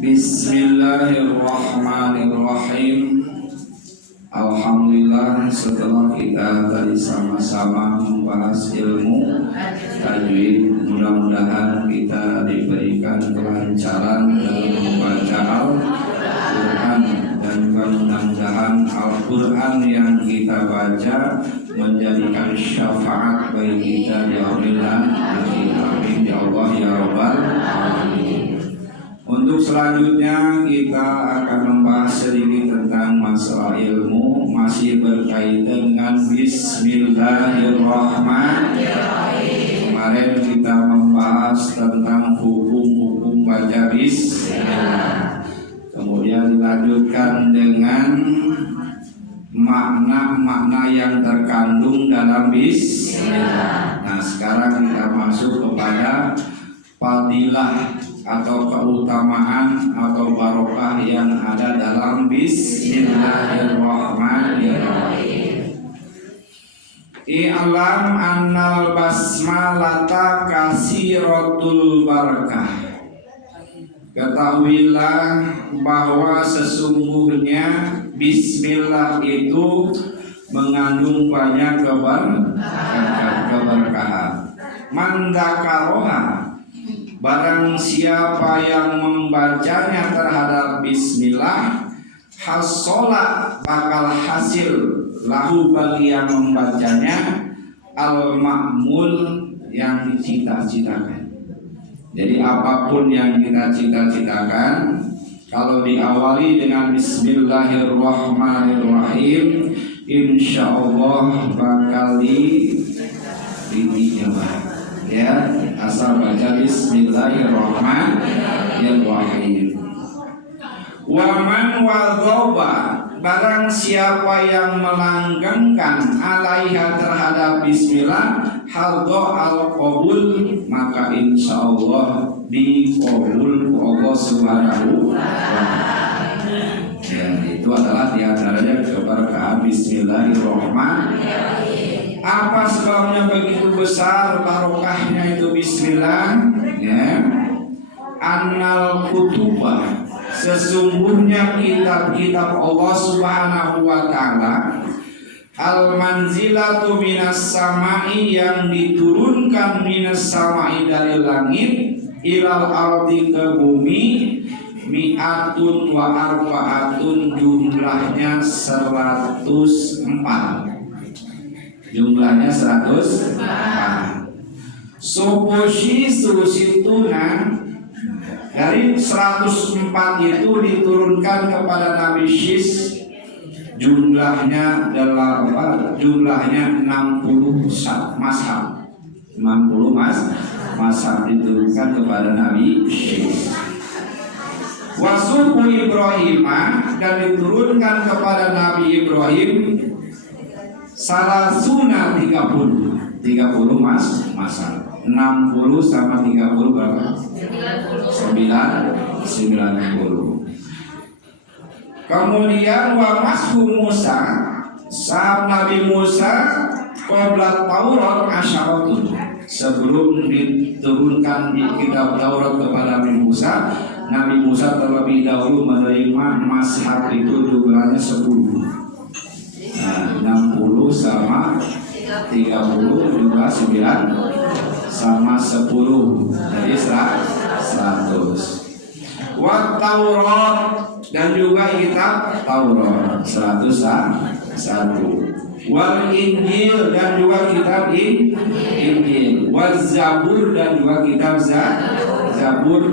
Bismillahirrahmanirrahim. Alhamdulillah, setelah kita tadi sama-sama membahas ilmu tajwid, mudah-mudahan kita diberikan kelancaran dalam membaca Al-Quran, dan mudah-mudahan Al-Quran yang kita baca menjadikan syafaat bagi kita di yaumil akhir. Ya Allah ya Rabbal alamin. Untuk selanjutnya kita akan membahas sedikit tentang masalah ilmu, masih berkaitan dengan Bismillahirrahmanirrahim. Kemarin kita membahas tentang hukum-hukum baca Bismillah. Kemudian dilanjutkan dengan makna-makna yang terkandung dalam Bismillah. Nah, sekarang kita masuk kepada fadilah atau keutamaan atau barokah yang ada dalam Bismillahirrahmanirrahim. I'lam annal basmalata kasiratul barakah. Ketahuilah bahwa sesungguhnya Bismillah itu mengandung banyak keberkahan. Man dzakaroha, barang siapa yang membacanya terhadap Bismillah, hasola, bakal hasil lahu bagi yang membacanya al-ma'mul, yang dicita-citakan. Jadi apapun yang kita cita-citakan, kalau diawali dengan Bismillahirrahmanirrahim, insya Allah bakal dijawab. Ya, asal baca Bismillahirrahmanirrahim. Waman wadhoba, barang siapa yang melanggengkan alaiha terhadap Bismillah, hadho al-qabul, maka insya Allah diqabul Allah subhanahu wa ta'ala. Ya, itu adalah diantaranya keberkahan Bismillahirrahmanirrahim. Apa sebabnya begitu besar barokahnya itu Bismillah? Ya. Annal kutubah, sesungguhnya kitab-kitab Allah subhanahu wa ta'ala, al-manzilatu minas samai, yang diturunkan minas samai dari langit, ilal ardi ke bumi, mi'atun wa arba'atun, jumlahnya 104. Jumlahnya 104. Soposhi susituna, dari 104 itu diturunkan kepada Nabi Syis, jumlahnya 60 mashab. 60 mashab diturunkan kepada Nabi Syis. Wasuku Ibrahim, dan diturunkan kepada Nabi Ibrahim salasuna 30 mashab. 60 sama 30 berapa? 90. Kemudian wa mashu Musa, saat Nabi Musa qabla Taurat asyaratun, sebelum diturunkan di kitab Taurat kepada Nabi Musa terlebih dahulu menerima mashab itu jumlahnya 10. Nah, 60 sama 30 juga 9 sama 10, jadi 100. Wa Taurat, dan juga kitab Taurat 101. Wal Injil, dan juga kitab Injil. Wal Zabur, dan juga kitab Zabur.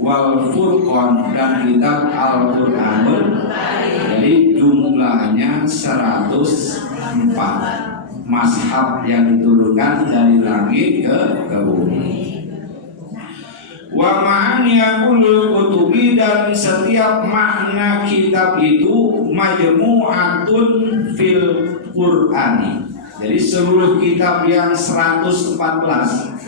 Wal Furqan, dan kitab Al-Qur'anul. Jadi jumlahnya 104 mashab yang diturunkan dari langit ke bumi. Wa ma'aniyakul kutubi, dan setiap makna kitab itu majmu'atun fil Qur'ani. Jadi seluruh kitab yang 114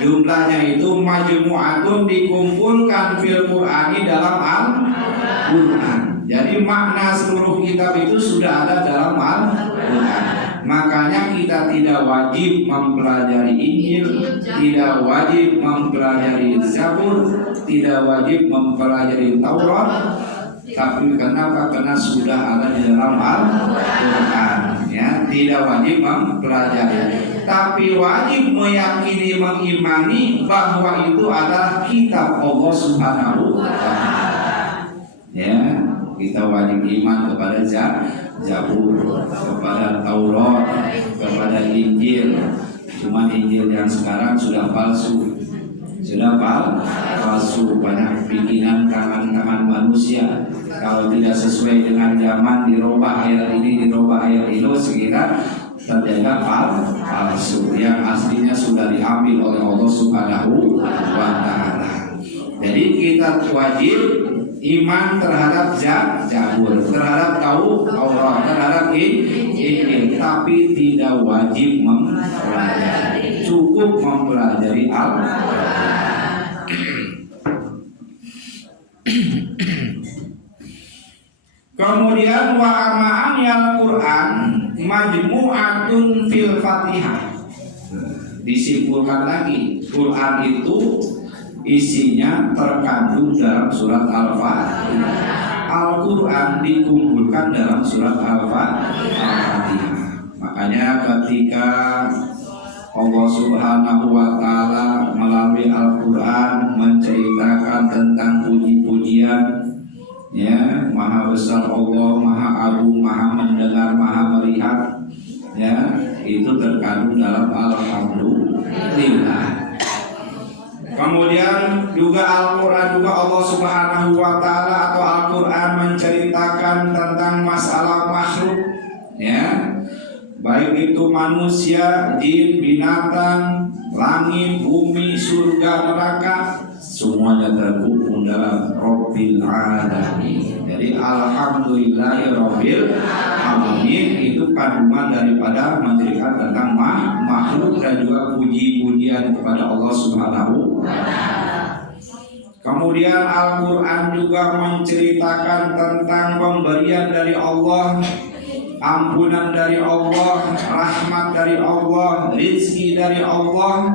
jumlahnya itu majmu'atun, dikumpulkan fil Qur'ani, dalam Al-Qur'an. Jadi makna seluruh kitab itu sudah ada dalam Al-Qur'an. Makanya kita tidak wajib mempelajari Injil, tidak wajib mempelajari Zabur, tidak wajib mempelajari Taurat. Tapi kenapa? Karena sudah ada di dalam Al-Quran. Ya, tidak wajib mempelajari, tapi wajib meyakini, mengimani bahwa itu adalah kitab Allah Subhanahu wa Ta'ala. Ya, kita wajib iman kepada Zabur, kepada Taurat, kepada Injil. Cuma Injil yang sekarang sudah palsu, banyak bikinan tangan-tangan manusia. Kalau tidak sesuai dengan zaman, dirubah ayat ini, dirubah ayat itu, sekitar ternyata palsu. Yang aslinya sudah diambil oleh Allah Subhanahu wa Ta'ala. Jadi kita wajib iman terhadap Zabur, terhadap Taurat, terhadap Injil, tapi tidak wajib mempelajari. Cukup mempelajari Al-Quran. Kemudian wa ama'ani Al-Quran majmu'atun fil Fatihah. Disimpulkan lagi, Quran itu isinya terkandung dalam surat Al-Fatihah. Al-Quran dikumpulkan dalam surat Al-Fatihah. Makanya ketika Allah Subhanahu wa Ta'ala melalui Al-Quran menceritakan tentang puji-pujian, ya, maha besar Allah, maha agung, maha mendengar, maha melihat, ya, itu terkandung dalam Alhamdulillah. Kemudian juga Al-Quran juga Allah Subhanahu wa Ta'ala atau Al-Quran menceritakan tentang masalah makhluk, ya, baik itu manusia, jin, binatang, langit, bumi, surga, neraka, semuanya terkumpul dalam Rabbil Alamin. Jadi Alhamdulillahi Rabbil Alamin itu kandungan daripada menceritakan tentang makhluk dan juga puji-pujian kepada Allah Subhanahu wa Ta'ala. Kemudian Al-Quran juga menceritakan tentang pemberian dari Allah, ampunan dari Allah, rahmat dari Allah, rizki dari Allah,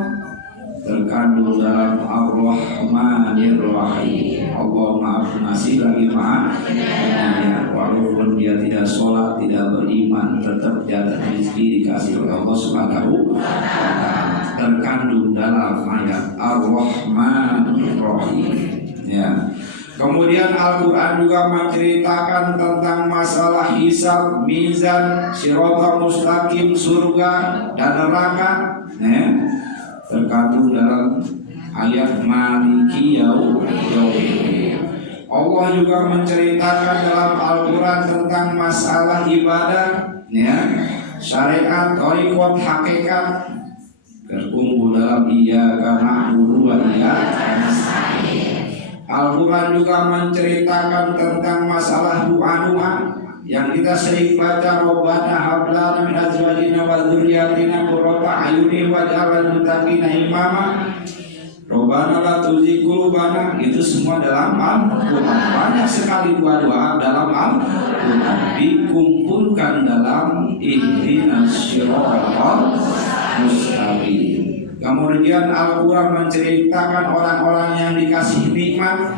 terkandung dalam Ar-Rahmanir Rahim. Allah Maha Pengasih lagi Maha Penyayang. Walaupun dia tidak sholat, tidak beriman, tetap jatah rizki dikasih oleh Allah Subhanahu wa Ta'ala. Terkandung dalam ayat Ar-Rahmanir Rahim. Ya. Kemudian Al-Quran juga menceritakan tentang masalah hisab, mizan, siratal mustaqim, surga dan neraka, ya, terkandung dalam ayat Maliki Yaumiddin. Allah juga menceritakan dalam Al-Quran tentang masalah ibadah, ya, syariat, thariqat, hakikat, terkumpul dalam Iyyaka na'budu wa iyyaka nasta'in. Al-Quran juga menceritakan tentang masalah doa-doa yang kita sering baca, Rabbana hab lana min azwajina wa dzurriyyatina qurrata a'yunin waj'alna lil muttaqina imama. Rabbana la tuzigh qulubana. Itu semua dalam Al-Quran. Banyak sekali doa-doa dalam Al-Quran dikumpulkan dalam ihdinas siratal mustaqim. Kemudian Al-Quran menceritakan orang-orang yang dikasih nikmat,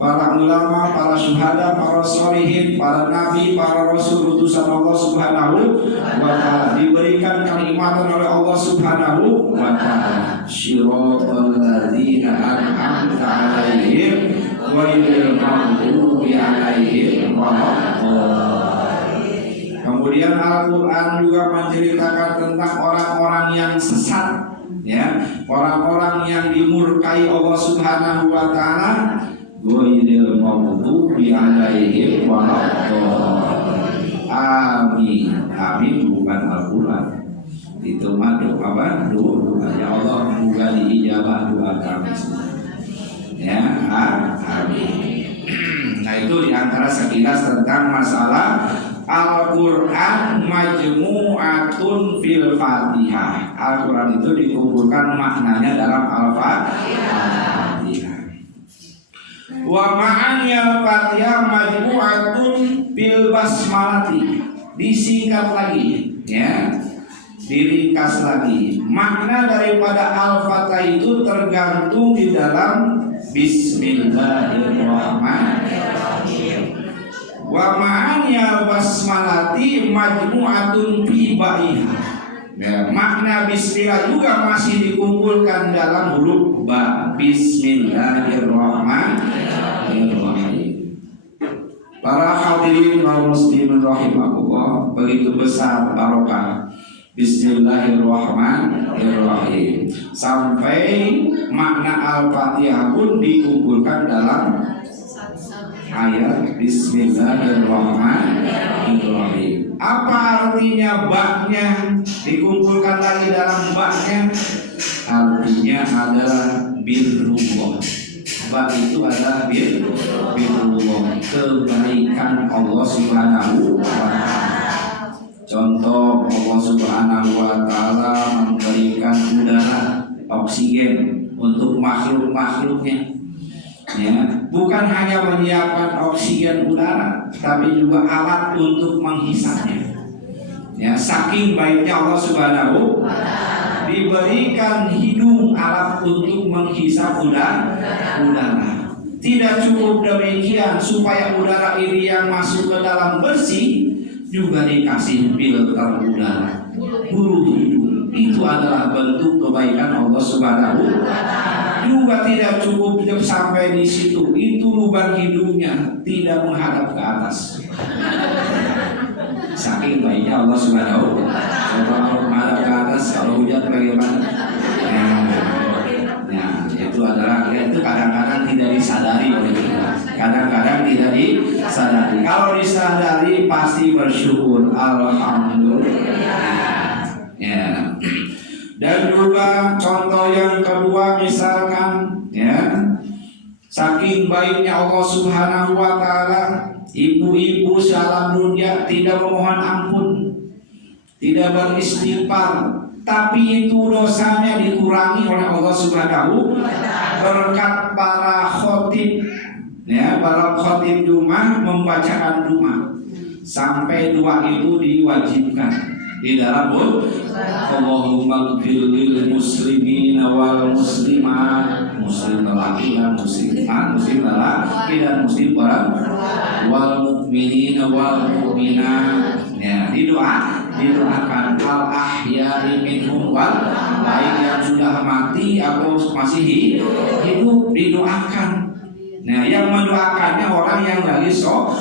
para ulama, para syuhada, para sholihin, para nabi, para rasul utusan Allah Subhanahu wa Ta'ala, diberikan kenikmatan oleh Allah Subhanahu wa Ta'ala. Shiratal ladzina an'amta 'alaihim ghairil maghdubi 'alaihim waladdallin. Kemudian Al-Quran juga menceritakan tentang orang-orang yang sesat, ya, orang-orang yang dimurkai Allah Subhanahu wa Ta'ala, ghairil maghdubi 'alaihim waladdallin. Amin. Amin bukan Al-Quran. Itu mah doa doanya Allah, semoga diijabah doa kami semua. Ya, amin. Nah, itu diantara sekilas tentang masalah Al-Quran majmu'atun fil Fatihah. Al-Quran itu dikumpulkan maknanya dalam Al-Fatihah. Wa ma'ani Al-Fatihah majmu'atun fil basmalati. Disingkat lagi, ya. diringkas lagi. Makna daripada Al-Fatihah itu tergantung di dalam Bismillahirrahmanirrahim. Wa ma'aniyal basmalati majmu'atun fi ba'iha. Ya, makna bismillah juga masih dikumpulkan dalam huruf ba. Bismillahirrahmanirrahim. Para hadirin wal muslimin rahimakumullah, begitu besar barokah Bismillahirrahmanirrahim. Sampai makna Al-Fatihah pun dikumpulkan dalam ayat Bismillahirrahmanirrahim. Apa artinya baknya dikumpulkan lagi dalam baknya? Artinya adalah birrullah. Bak itu adalah birrullah, kebaikan Allah Subhanahu wa ta'ala. Contoh, Allah Subhanahu wa ta'ala memberikan udara, oksigen untuk makhluk-makhluknya. Ya, bukan hanya menyiapkan oksigen udara, tapi juga alat untuk menghisapnya. Ya, saking baiknya Allah Subhanahu wa ta'ala, diberikan hidung alat untuk menghisap udara. Tidak cukup demikian, supaya udara ini yang masuk ke dalam bersih, juga dikasih filter udara, bulu hidung. Itu adalah bentuk kebaikan Allah Subhanahu wa ta'ala. Juga tidak cukup sampai di situ, itu lubang hidungnya tidak menghadap ke atas. Saking baiknya Allah Subhanahu wa ta'ala. Kalau menghadap ke atas, kalau hujan bagaimana? Nah, itu adalah itu kadang-kadang tidak disadari oleh kita. Kadang-kadang tidak disadari. Kalau disadari pasti bersyukur, alhamdulillah. Ya. Dan juga contoh yang kedua, misalkan ya, saking baiknya Allah Subhanahu wa ta'ala, ibu-ibu sealam dunia tidak memohon ampun, tidak beristighfar, tapi itu dosanya dikurangi oleh Allah Subhanahu wa ta'ala berkat para khotib. Ya, para khotib Jumat membacakan doa sampai doa itu diwajibkan di dalam Allahumma ighfir lil muslimin wal muslimat, muslim lelaki dan muslimat, muslim lelaki dan muslim perempuan, wal mukminin wal mukminat. Ya, didoakan al ahya'i minhum wal, baik yang sudah mati atau masih hidup didoakan. Nah, yang mendoakannya orang yang lagi sholat.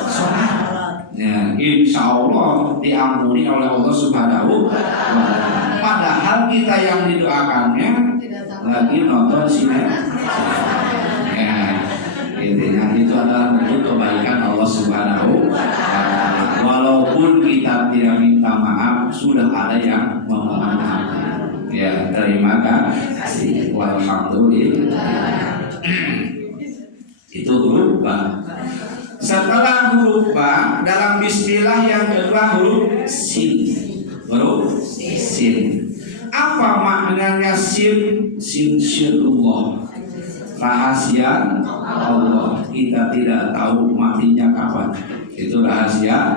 Ya, insya Allah diampuni oleh Allah Subhanahu wa ta'ala. Padahal kita yang didoakannya lagi nonton sinetron. Ya, itu adalah bentuk kebaikan Allah Subhanahu wa ta'ala. Walaupun kita tidak minta maaf, sudah ada yang memohon maaf. Ya, terima kasih. Walhamdulillah. Itu huruf ba. Setelah huruf ba, dalam bismillah yang kedua huruf sin. Huruf sin. Apa maknanya sin? Sin sirullah, rahasia Allah. Kita tidak tahu matinya kapan. Itu rahasia.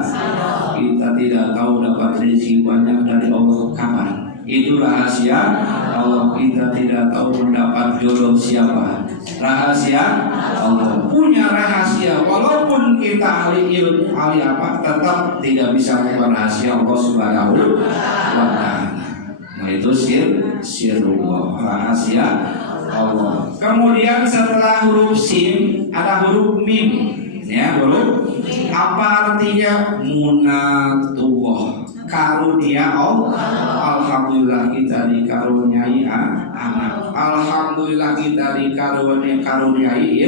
Kita tidak tahu dapat rezeki banyak dari Allah kapan. Itu rahasia Allah. Kita tidak tahu mendapat jodoh siapa. Rahasia Allah. Punya rahasia. Walaupun kita ahli ilmu, ahli apa, tetap tidak bisa membuka rahasia Allah Subhanahu wa ta'ala. Nah, itu sirullah, rahasia Allah. Kemudian setelah huruf sin ada huruf mim. Ya, huruf apa artinya? Munatullah, karunia Allah. Alhamdulillah kita dikaruniai anak. Alhamdulillah kita dikaruniai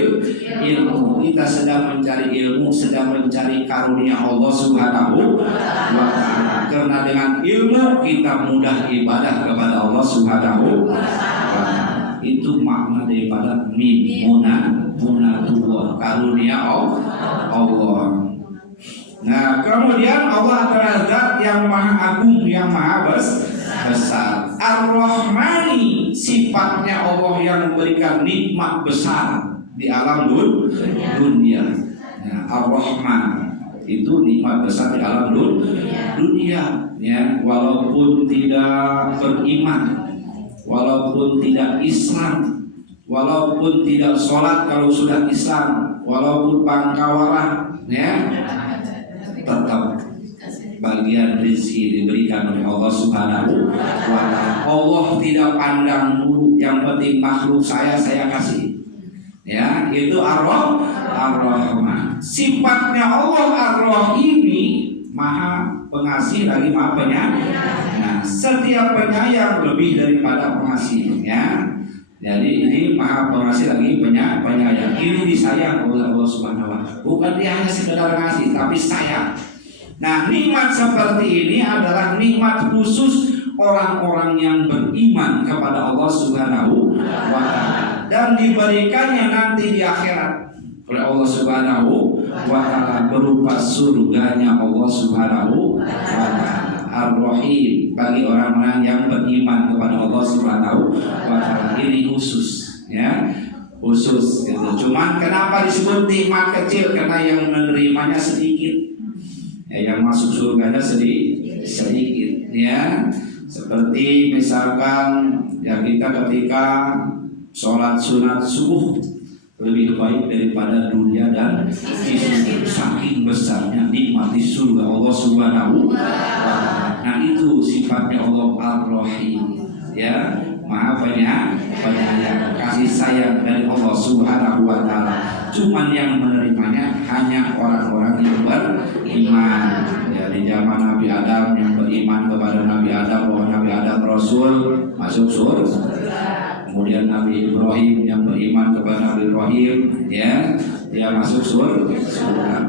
ilmu. Kita sedang mencari ilmu, sedang mencari karunia Allah Subhanahu wa ta'ala. Karena dengan ilmu kita mudah ibadah kepada Allah Subhanahu wa ta'ala. Itu makna daripada mim, munatullah, karunia Allah. Nah, kemudian Allah adalah zat yang maha agung, yang maha besar. Ar-Rahmani, sifatnya Allah yang memberikan nikmat besar di alam dunia. Nah, Ar-Rahman, Itu nikmat besar di alam dunia. Ya, walaupun tidak beriman, walaupun tidak Islam, walaupun tidak sholat kalau sudah Islam, walaupun bangkawarah, ya, tetap bagian rezeki diberikan oleh Allah Subhanahu wa Ta'ala. Allah tidak pandang bulu, yang penting makhluk saya kasih. Ya, itu Ar-Rahman. Sifatnya Allah Ar-Rahim ini Maha Pengasih lagi Maha Penyayang. Nah, setiap penyayang lebih daripada pengasihnya. Jadi ini Maha Pengasih lagi penyayang. Ini disayang oleh Allah Subhanahu wa Ta'ala. Bukan dia hanya sekedar ngasih, tapi sayang. Nah, nikmat seperti ini adalah nikmat khusus orang-orang yang beriman kepada Allah Subhanahu wa Ta'ala, dan diberikannya nanti di akhirat oleh Allah Subhanahu wa Ta'ala berupa surganya Allah Subhanahu wa Ta'ala. Ar-Rahim bagi orang-orang yang beriman kepada Allah Subhanahu wa Ta'ala. Ini khusus, ya, khusus gitu. Cuman kenapa disebut nikmat kecil? Karena yang menerimanya sedikit. Ya, yang masuk surganya sedikit, ya. Seperti misalkan ya kita ketika sholat sunat subuh lebih baik daripada dunia dan isinya. Saking besarnya nikmat di surga Allah Subhanahu wa Ta'ala. Nah, itu sifatnya Allah Ar-Rahim, ya, Maha Penyayang, kasih sayang dari Allah Subhanahu wa Ta'ala. Cuman yang menerimanya hanya orang-orang yang beriman. Ya, di zaman Nabi Adam yang beriman kepada Nabi Adam bahwa Nabi Adam Rasul masuk surga. Kemudian Nabi Ibrahim yang beriman kepada Nabi Ibrahim, ya, dia masuk surga.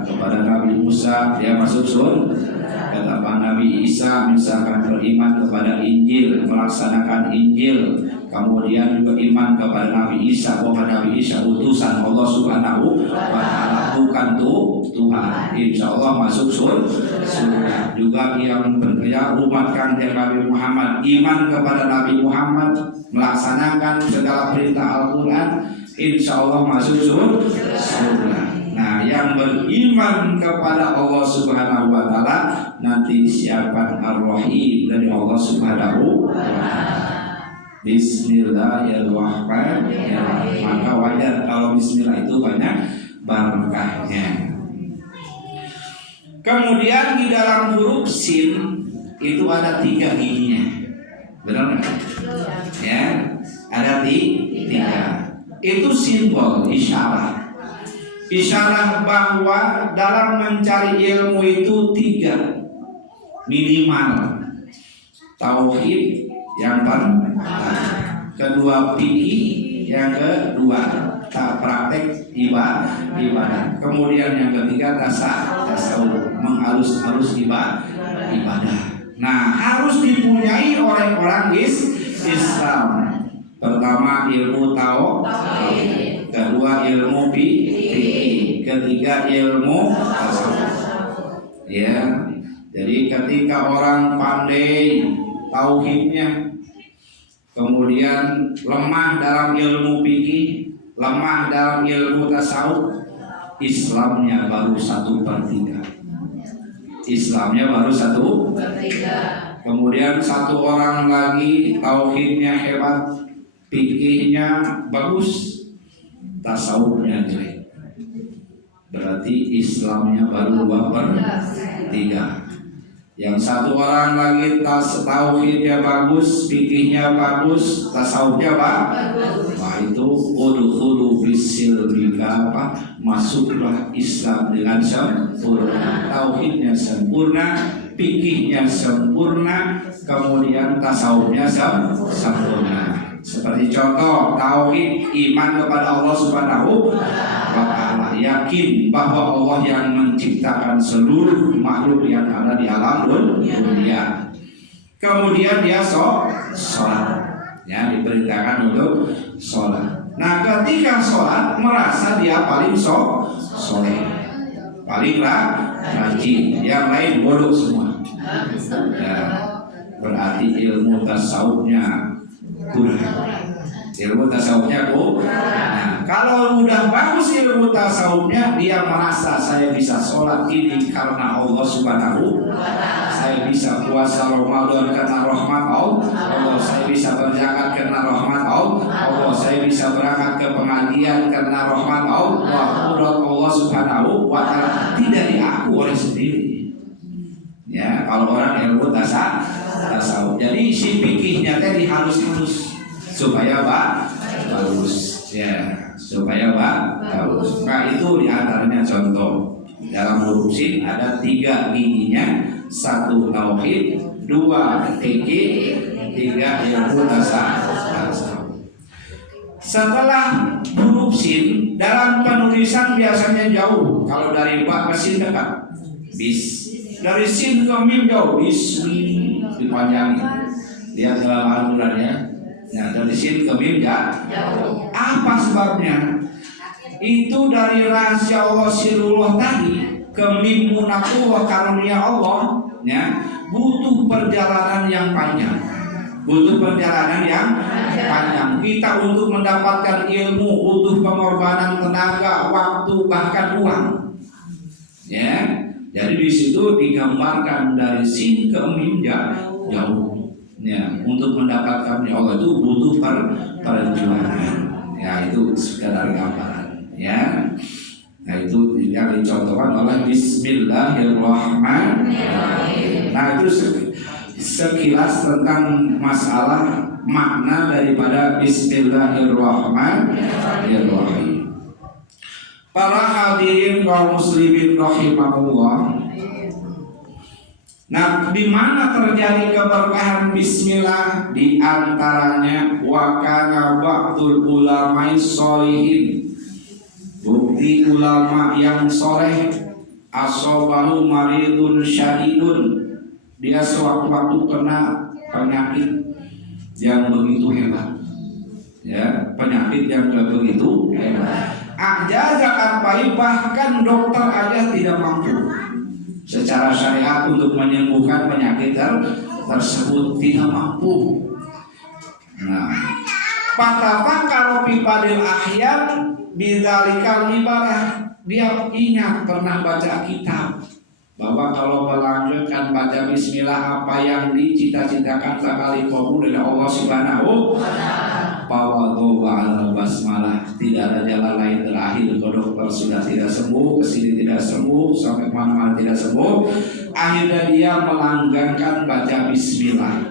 Kepada Nabi Musa dia masuk surga. Kata Nabi Isa misalkan beriman kepada Injil, melaksanakan Injil. Kemudian juga iman kepada Nabi Isa bahwa Nabi Isa utusan Allah Subhanahu wa Ta'ala, bukan Tuhan. Insya Allah masuk surga. Juga yang umat kanjeng Nabi Muhammad iman kepada Nabi Muhammad, melaksanakan segala perintah Al-Quran, insya Allah masuk surga. Nah, yang beriman kepada Allah Subhanahu wa Ta'ala nanti disiapkan Ar-Rahim dari Allah Subhanahu wa Ta'ala. Bismillahirrahmanirrahim. Maka wajar kalau bismillah itu banyak barakahnya. Kemudian di dalam huruf sin itu ada 3 giginya. Benar nggak? Ya, ada 3. Itu simbol isyarat. Isyarat bahwa dalam mencari ilmu itu 3 minimal. Tauhid yang pertama, kedua fikih, yang kedua praktek ibadah, kemudian yang ketiga tasawuf, menghalus-halus ibadah. Nah, harus dipunyai oleh orang Islam. Pertama ilmu tauhid, kedua ilmu fikih, ketiga ilmu tasawuf. Ya, jadi ketika orang pandai tauhidnya, kemudian lemah dalam ilmu fikih, lemah dalam ilmu tasawuf, Islamnya baru 1/3. Islamnya baru 1/3. Kemudian satu orang lagi tauhidnya hebat, fikihnya bagus, tasawufnya jelek. Berarti Islamnya baru 2/3. Yang satu orang lagi tauhidnya bagus, fikihnya bagus, tasawufnya bagus. Nah, itu udkhulu bisilmi apa? Masuklah Islam dengan sempurna. Tauhidnya sempurna, fikihnya sempurna, kemudian tasawufnya sempurna. Seperti contoh tauhid, iman kepada Allah Subhanahu wa Ta'ala, yakin bahwa Allah yang menciptakan seluruh makhluk yang ada di alam dunia. Kemudian dia sholat, ya, diperintahkan untuk sholat. Nah, ketika sholat merasa dia paling soleh, paling rajin, yang lain bodoh semua. Ya, berarti ilmu tasawufnya kurang. Ilmu tasawufnya Nah, kalau udah bagus ilmu tasawufnya, dia merasa saya bisa sholat ini karena Allah Subhanahu. Saya bisa puasa Ramadan karena rahmat Allah. Saya bisa berzakat karena rahmat Allah. Saya bisa berangkat ke pengajian karena rahmat Allah. Qudrat Allah Subhanahu wa ta'ala, tidak diaku oleh sendiri. Ya, kalau orang ilmu tasawuf. Jadi si fikihnya tadi halus-halus supaya bagus, ya, supaya bagus. Nah, itu diantaranya contoh dalam huruf sin ada 3 giginya, 1 tauhid, 2 fikih, 3 ilmu tasawuf. Setelah huruf sin dalam penulisan biasanya jauh. Kalau dari ba ke sin dekat, bis. Dari sin ke mim jauh, bismi dipanjangin. Lihat dalam Al-Qur'annya. Nah, dari sin ke mim jauh. Apa sebabnya? Itu dari rahasia Allah sirullah tadi ke mim munakullah karunia Allah, ya, butuh perjalanan yang panjang. Butuh perjalanan yang panjang. Kita untuk mendapatkan ilmu butuh pengorbanan tenaga, waktu, bahkan uang. Ya. Jadi di situ digambarkan dari sin ke mim jauh. Ya, untuk mendapatkan Allah itu butuh perjuangan. Ya, itu sekadar gambaran. Ya, nah itu yang dicontohkan oleh Bismillahirrahmanirrahim. Nah, itu sekilas tentang masalah makna daripada Bismillahirrahmanirrahim. Para hadirin kaum muslimin rahimahullah. Nah, di mana terjadi keberkahan bismillah? Di antaranya wa kana ba'dul ulamai sholihin. Bukti ulama yang soleh, asobahu maridun syadidun. Dia sewaktu-waktu kena penyakit yang begitu hebat. Ya, penyakit yang begitu hebat. Ajaza baik, bahkan dokter aja tidak mampu secara syariat untuk menyembuhkan penyakit tersebut, tidak mampu. Nah, patapa kalau pipadil ahyar bidzalikal ibadah, dia ingat pernah baca kitab bahwa kalau melanjutkan baca bismillah apa yang dicita-citakan bakal dikabul oleh Allah Subhanahu wa ta'ala. Basmalah, tidak ada jalan lain terakhir. Kalau dokter sudah tidak sembuh, kesini tidak sembuh, sampai mana-mana tidak sembuh, akhirnya dia melanggengkan baca bismillah.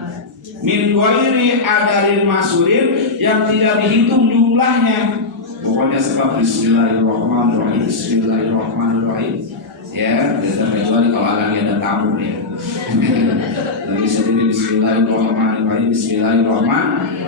Min ghairi adadin masurin, yang tidak dihitung jumlahnya. Pokoknya sebab bismillahirrahmanirrahim, bismillahirrahmanirrahim. Ya, kecuali kalau lagi ada tamu ya. Lagi sendiri bismillahirrahmanirrahim, bismillahirrahmanirrahim.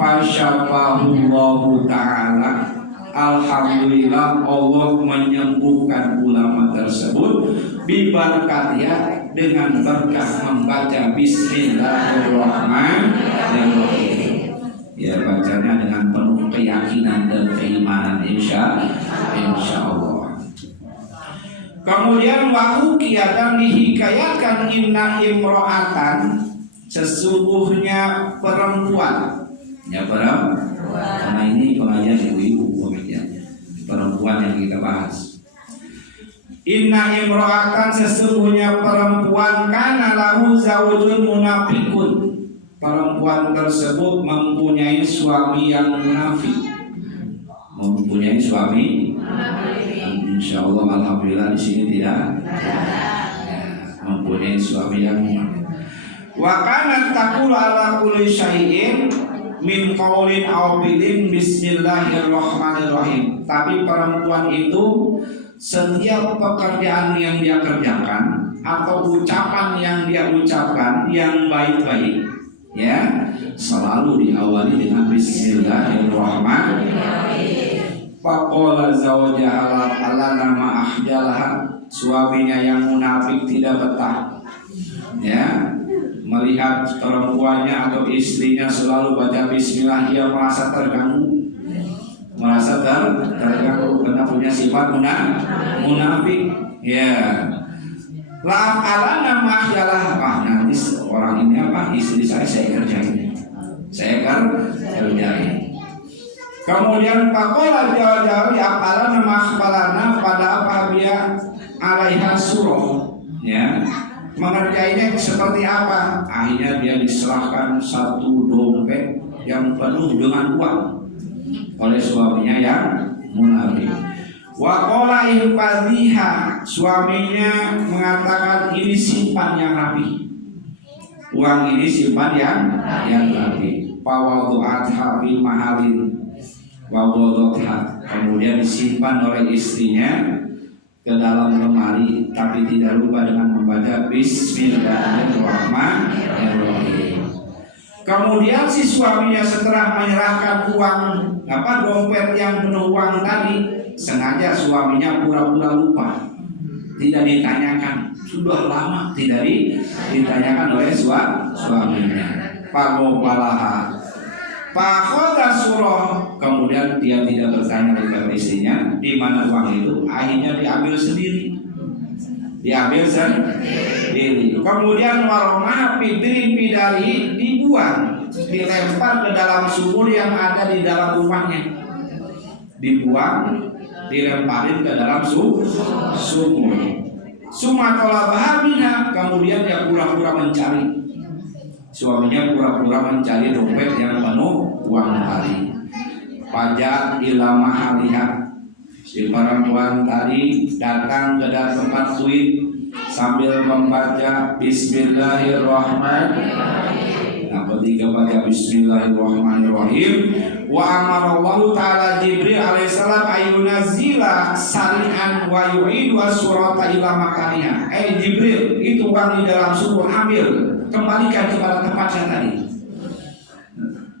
Fasyafahullahu ta'ala. Alhamdulillah Allah menyembuhkan ulama tersebut bibarakatnya dengan berkah membaca bismillahirrahmanirrahim. Ya, bacanya dengan penuh keyakinan dan keimanan insya Allah. Kemudian wahukia dan dihikayatkan inna imro'atan, sesungguhnya perempuan. Ya, karena ini pengajian ibu-ibu pengajian perempuan yang kita bahas. Inna imro'atan, sesungguhnya perempuan, kana lahu zawjun munafikun. Perempuan tersebut mempunyai suami yang munafik. Mempunyai suami. Insya Allah, alhamdulillah di sini tidak. Mempunyai suami yang munafik. Wa kanat taqulu ala kulli syai'in min qaulin aw fi'lin bismillahirrahmanirrahim. Tapi perempuan itu setiap pekerjaan yang dia kerjakan atau ucapan yang dia ucapkan yang baik-baik, ya, selalu diawali dengan bismillahirrahmanirrahim. Faqala zawjaha ala nama ahjalaha, suaminya yang munafik tidak betah, ya, melihat perempuannya atau istrinya selalu baca bismillah, dia merasa terganggu, merasa terganggu karena punya sifat munafik. Ya, lam ala nama ahjalah, nanti orang ini istri saya kerjain. Kemudian pakola jauh-jauh apalana makhbalana pada apa dia alaiha surah, ya, mengerjainya seperti apa? Akhirnya dia diserahkan satu dompet yang penuh dengan uang oleh suaminya yang munafik. Wakola ihfadhiha, suaminya mengatakan ini simpan yang rapi, uang ini simpan yang rapi. Pawadu'atha fi mahalin wawadotha, kemudian disimpan oleh istrinya ke dalam lemari, tapi tidak lupa dengan membaca Bismillahirrahmanirrahim. Kemudian si suaminya setelah menyerahkan uang dompet yang penuh uang tadi, sengaja suaminya pura-pura lupa, tidak ditanyakan, sudah lama tidak ditanyakan oleh suaminya. Pagobalaha pakhoda surah, kemudian dia tidak bertanya kepada istrinya di mana uang itu, akhirnya diambil sendiri. Kemudian waromah pidrin pidari, dibuang, dilempar ke dalam sumur yang ada di dalam rumahnya, dibuang, dilemparin ke dalam sumur. Sumatola bahamina, kemudian dia pura-pura mencari. Suaminya pura-pura mencari dompet yang penuh uang tadi. Pajak ilama haliha, si perempuan tadi datang ke dalam tempat duit sambil membaca Bismillahirrahmanirrahim. Nah, ketika baca Bismillahirrahmanirrahim, wa amarallahu ta'ala Jibril alaihissalam ayunazila sari'an wa yu'idu surata ila makaniha. Jibril, itu uang di dalam sumur, ambil, kembalikan kepada tempatnya tadi.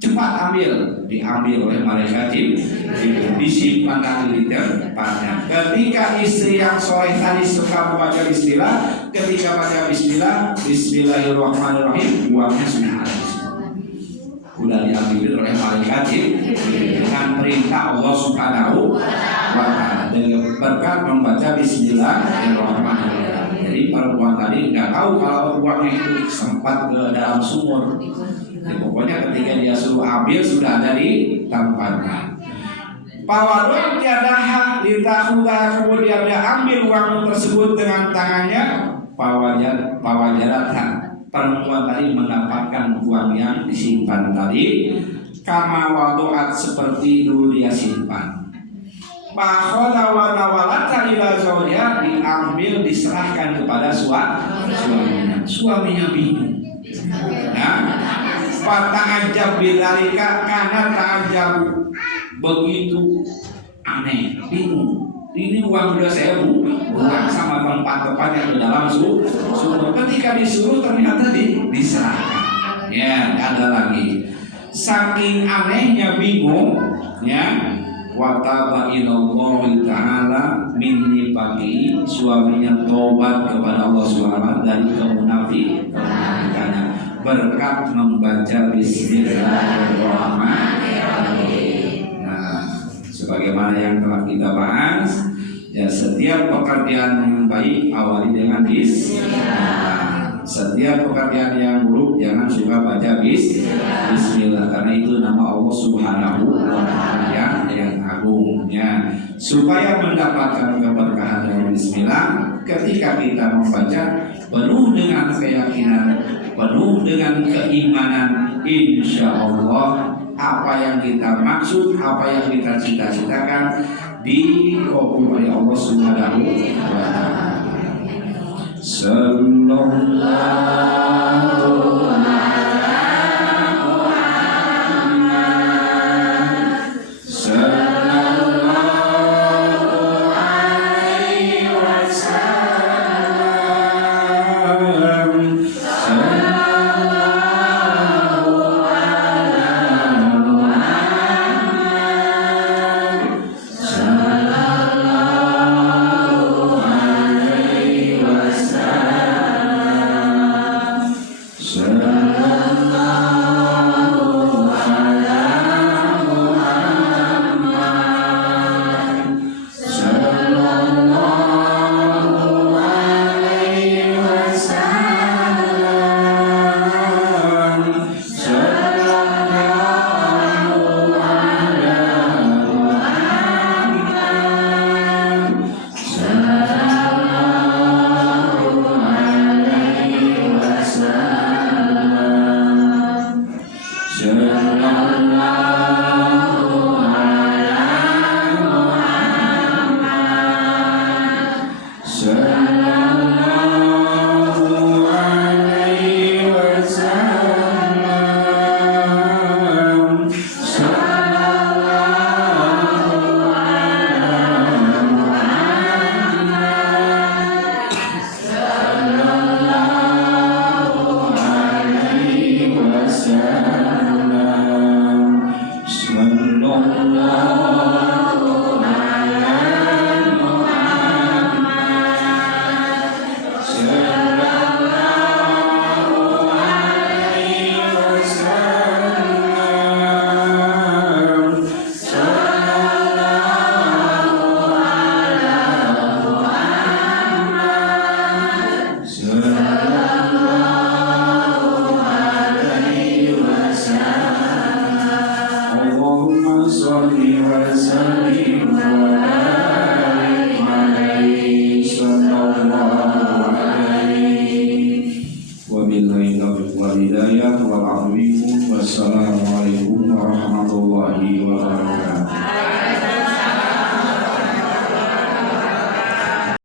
Cepat ambil, diambil oleh malaikat Jibril, disimpan lagi di tempatnya. Ketika istri yang soleh tadi suka membaca Bismillah, ketika baca Bismillah, Bismillahirrahmanirrahim, uangnya sudah ada, sudah diambil oleh malaikat Jibril dengan perintah Allah Subhanahu wa Ta'ala dengan berkat membaca Bismillahirrahmanirrahim. Jadi perempuan tadi nggak tahu kalau uangnya itu sempat ke dalam sumur. Jadi pokoknya ketika dia suruh ambil sudah ada di tempatnya. Pawadun tiadaha ditahuda, kemudian dia ambil uang tersebut dengan tangannya. Pawajaratan, perempuan tadi mendapatkan uang yang disimpan tadi kama wadu'at, seperti dulu dia simpan. Pakhoda wa nawalata ila zawjiha, diambil diserahkan kepada suaminya. Suaminya bingung. Nah, fata'ajab bidzalika, karena ta'ajab, begitu aneh, bingung. Ini uang sudah saya buang sama tempat-tempat yang di dalam sumur. Ketika disuruh ternyata diserahkan. Ya, ada lagi. Saking anehnya, bingung, ya. Wa taba ilallahi ta'ala min nifaqi, suaminya tobat kepada Allah Subhanahu dari kemunafikannya berkat membaca Bismillahirrahmanirrahim. Nah, sebagaimana yang telah kita bahas, ya, setiap pekerjaan yang baik awali dengan Bismillah. Setiap pekerjaan yang buruk jangan suka baca Bismillah, karena itu nama Allah Subhanahu wa Ta'ala yang agung, ya. Supaya mendapatkan keberkahan dari Bismillah, ketika kita membaca penuh dengan keyakinan, penuh dengan keimanan, insya Allah apa yang kita maksud, apa yang kita cita-citakan dikabul oleh Allah Subhanahu wa Ta'ala. Sallallahu bikum. Wassalamualaikum warahmatullahi wabarakatuh.